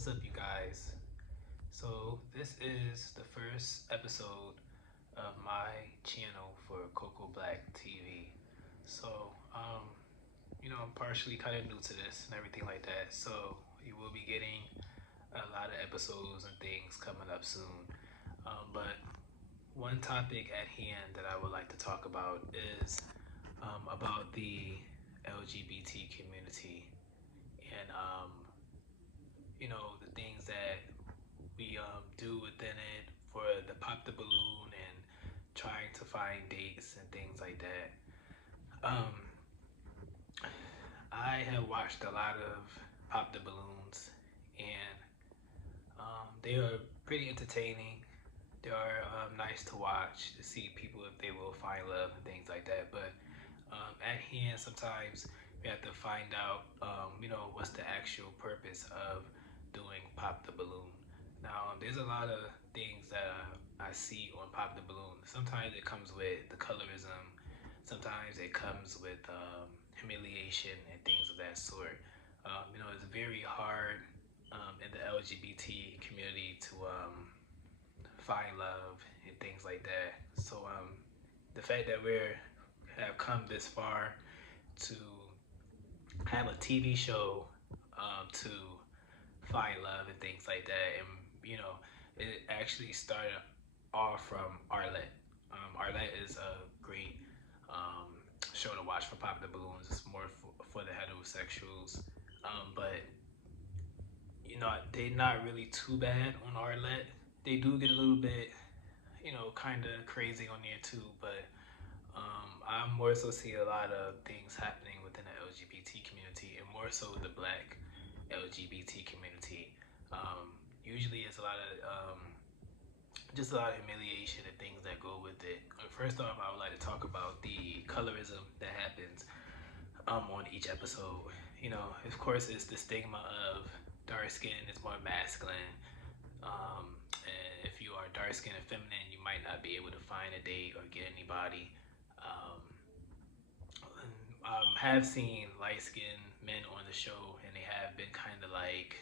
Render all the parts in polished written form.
What's up, you guys? So, this is the first episode of my channel for Coco Black TV. So, I'm partially kind of new to this and everything like that. So, you will be getting a lot of episodes and things coming up soon. But one topic at hand that I would like to talk about is about the LGBT community and the things that we do within it for the pop the balloon and trying to find dates and things like that. Um, I have watched a lot of pop the balloons, and they are pretty entertaining. They are nice to watch to see people if they will find love and things like that. But at hand, sometimes we have to find out, what's the actual purpose of doing pop the balloon. Now, there's a lot of things that I see on pop the balloon. Sometimes it comes with the colorism. Sometimes it comes with humiliation and things of that sort. It's very hard in the LGBT community to find love and things like that. So the fact that we have come this far to have a TV show to find love and things like that, and it actually started off from Arlette. Arlette is a great um, show to watch for Pop the Balloons. It's more for the heterosexuals, but they're not really too bad on Arlette. They do get a little bit, kind of crazy on there too, but I'm more so seeing a lot of things happening within the LGBT community and more so the black LGBT community. Usually it's a lot of just a lot of humiliation and things that go with it. First off, I would like to talk about the colorism that happens on each episode. Of course, it's the stigma of dark skin is more masculine. And if you are dark skinned and feminine, you might not be able to find a date or get anybody. Um, have seen light skinned men on the show, and they have been kind of like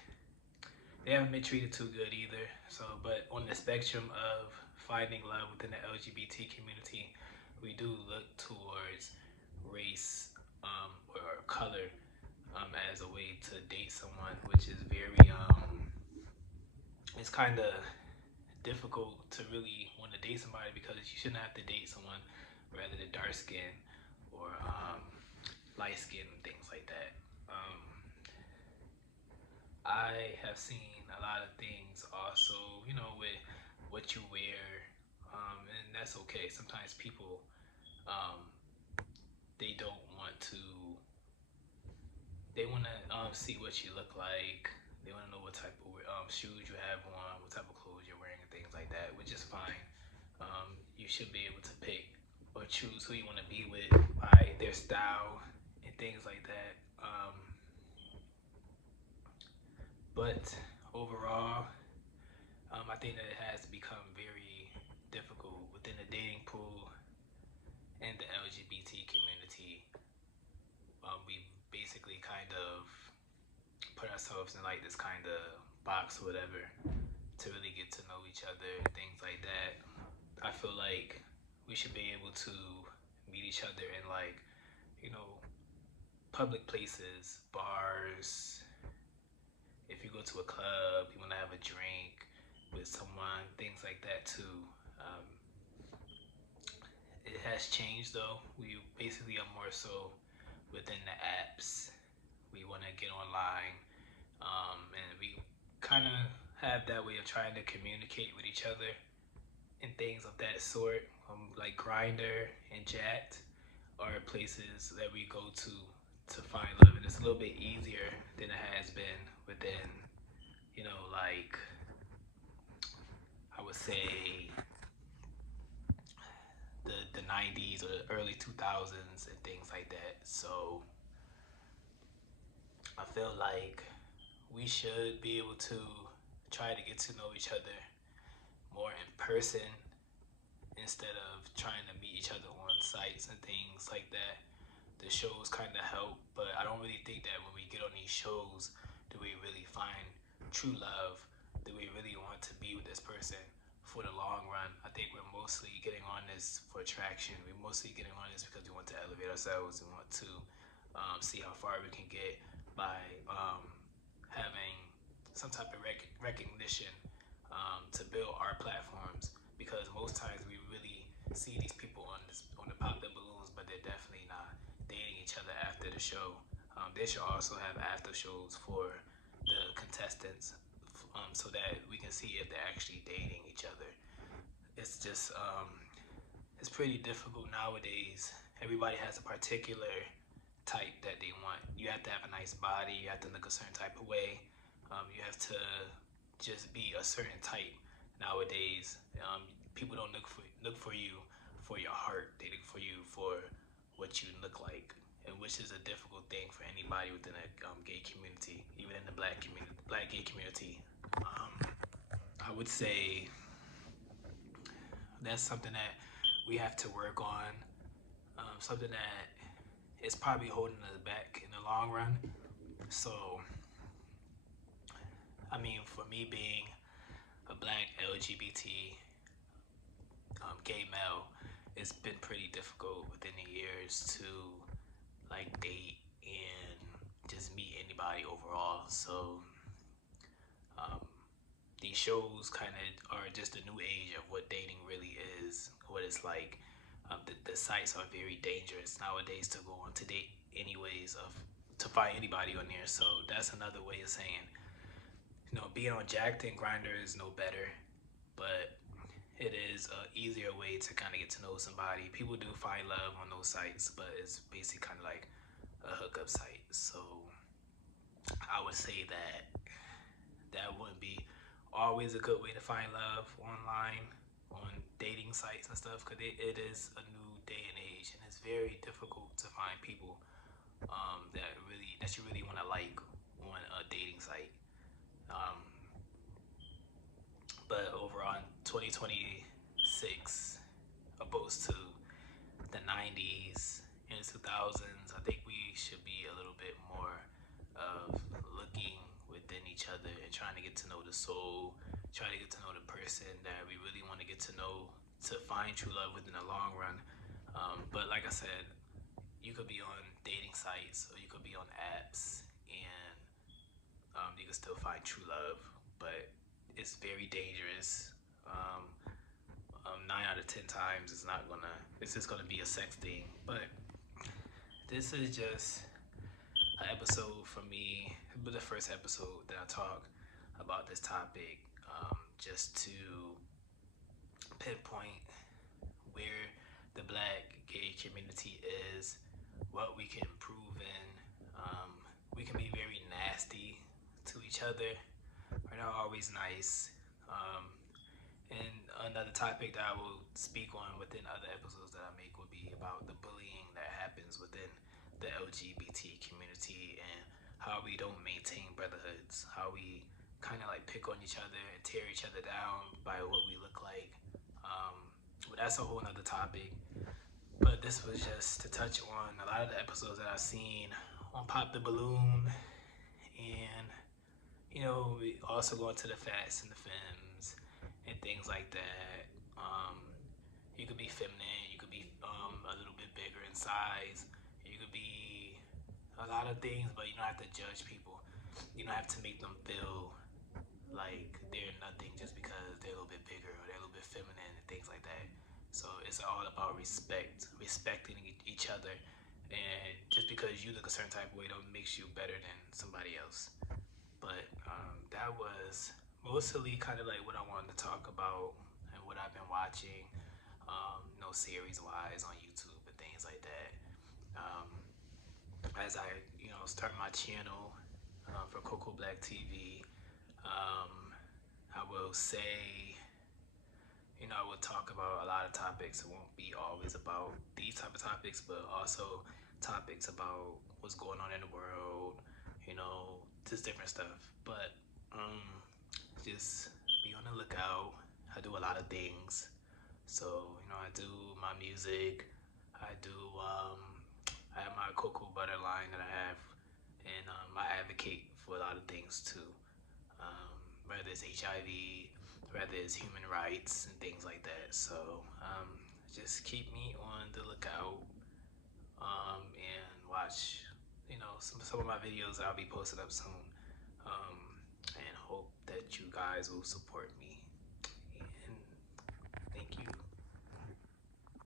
they haven't been treated too good either. So, but on the spectrum of finding love within the LGBT community, we do look towards race or color as a way to date someone, which is very it's kind of difficult to really want to date somebody because you shouldn't have to date someone rather than dark skin or light skin and things like that. Um, I have seen a lot of things also, with what you wear, and that's okay. Sometimes people, um, they don't want to, they want to see what you look like. They want to know what type of shoes you have on, what type of clothes you're wearing, and things like that, which is fine. You should be able to pick or choose who you want to be with by their style and things like that. But overall, I think that it has become very difficult within the dating pool and the LGBT community. We basically kind of put ourselves in like this kind of box or whatever to really get to know each other, things like that. I feel like we should be able to meet each other in like, you know, public places, bars. If you go to a club, you want to have a drink with someone, things like that too. Um, it has changed though. We basically are more so within the apps. We want to get online, and we kind of have that way of trying to communicate with each other and things of that sort. Like Grindr and Jacked are places that we go to find love, and it's a little bit easier than it has been within, like I would say the 90s or the early 2000s and things like that. So I feel like we should be able to try to get to know each other more in person instead of trying to meet each other on sites and things like that. The shows kind of help, but I don't really think that when we get on these shows do we really find true love? Do we really want to be with this person for the long run? I think we're mostly getting on this for attraction. We're mostly getting on this because we want to elevate ourselves. We want to see how far we can get by having some type of recognition to build our platforms. Because most times we really see these people on the Pop the Balloons, but they're definitely not dating each other after the show. They should also have after shows for the contestants, so that we can see if they're actually dating each other. It's just it's pretty difficult nowadays. Everybody has a particular type that they want. You have to have a nice body. You have to look a certain type of way. You have to just be a certain type nowadays. People don't look for you for your heart. They look for you for what you look like, and which is a difficult thing for anybody within the gay community, even in the black gay community. Um, I would say that's something that we have to work on. Something that is probably holding us back in the long run. So, I mean, for me being a black LGBT gay male, it's been pretty difficult within the years to like date and just meet anybody overall. So, um, these shows kind of are just a new age of what dating really is, what it's like. The sites are very dangerous nowadays to go on to date, anyways, of to find anybody on there. So that's another way of saying, being on Jacked and Grindr is no better, but it is a easier way to kind of get to know somebody. People do find love on those sites, but it's basically kind of like a hookup site. So I would say that that wouldn't be always a good way to find love online on dating sites and stuff, because it is a new day and age, and it's very difficult to find people that you really want to like on a dating site. Um, but over on 2026, opposed to the 90s and 2000s, I think we should be a little bit more of looking within each other and trying to get to know the soul, trying to get to know the person that we really want to get to know to find true love within the long run. But like I said, you could be on dating sites or you could be on apps, and you can still find true love, but it's very dangerous. 9 out of 10 times, it's just gonna be a sex thing. But this is just an episode for me. It was the first episode that I talk about this topic, just to pinpoint where the black gay community is, what we can improve in. We can be very nasty to each other. We're not always nice. And another topic that I will speak on within other episodes that I make would be about the bullying that happens within the LGBT community, and how we don't maintain brotherhoods, how we kind of like pick on each other and tear each other down by what we look like. But that's a whole nother topic. But this was just to touch on a lot of the episodes that I've seen on Pop the Balloon, and we also go into the Fast and the Femmes and things like that. You could be feminine, you could be a little bit bigger in size, you could be a lot of things, but you don't have to judge people. You don't have to make them feel like they're nothing just because they're a little bit bigger or they're a little bit feminine and things like that. So it's all about respecting each other, and just because you look a certain type of way don't makes you better than somebody else. But that was mostly kind of like what I wanted to talk about and what I've been watching, series wise on YouTube and things like that. Um, as I, start my channel for Coco Black TV, I will say, I will talk about a lot of topics. It won't be always about these type of topics, but also topics about what's going on in the world, just different stuff. But just be on the lookout. I do a lot of things. So, I do my music. I do, I have my cocoa butter line that I have, and I advocate for a lot of things too. it's HIV, whether it's human rights and things like that. So just keep me on the lookout and watch, some of my videos I'll be posted up soon. Um, and hope that you guys will support me. And thank you.